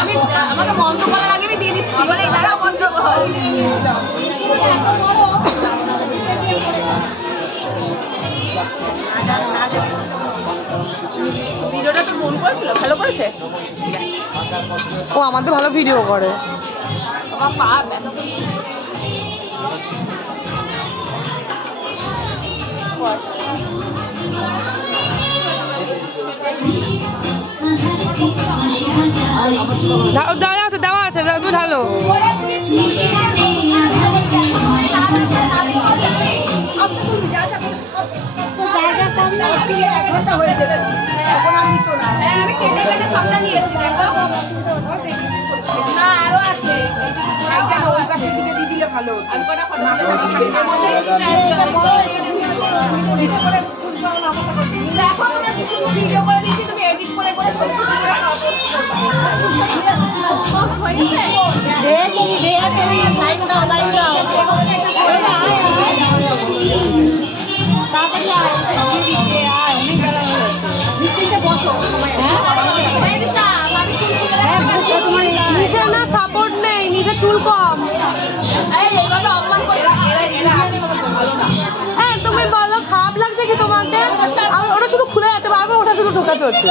আমি আমাকে মন্ত্র করার আগে আমি দিয়ে দিচ্ছি বলে দাঁড়াও মন্ত্র কর। ভিডিওটা তো ফোন করেছিল, ভালো করেছে। ও আমাদের ভালো ভিডিও করে। আমার পা ব্যথা করছে। দেওয়া আছে দেওয়া আছে তুমি ঢালো। আরো আছে ভালো। দেখো আমরা কিছু ভিডিও করে দিচ্ছি, তুমি এডিট করে করে নিচে না সাপোর্ট নেই, নিচে চুল কম। হ্যাঁ তুমি বলো খারাপ লাগছে কি তোমাকে? ওটা শুধু খুলে যাচ্ছে, বারবার ওটা শুধু ঢোকাতে হচ্ছে।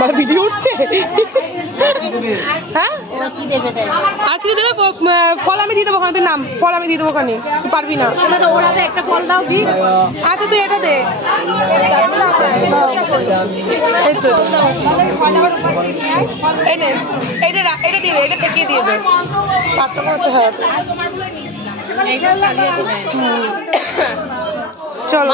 মানে ভিডিও উঠছে। হ্যাঁ আর কিছু দেবে? ফল আমি দিয়ে দেবো ওখানে, তুই নাম ফল আমি দিয়ে দেবো ওখানে, তুই পারবি না। ওরা একটা ফল দাও দি। আচ্ছা তুই এটা দে। এই তো এটা দিয়ে দে, এটা ঠেকিয়ে দিয়ে দে। 5 টাকা আছে। হ্যাঁ আছে। চলো।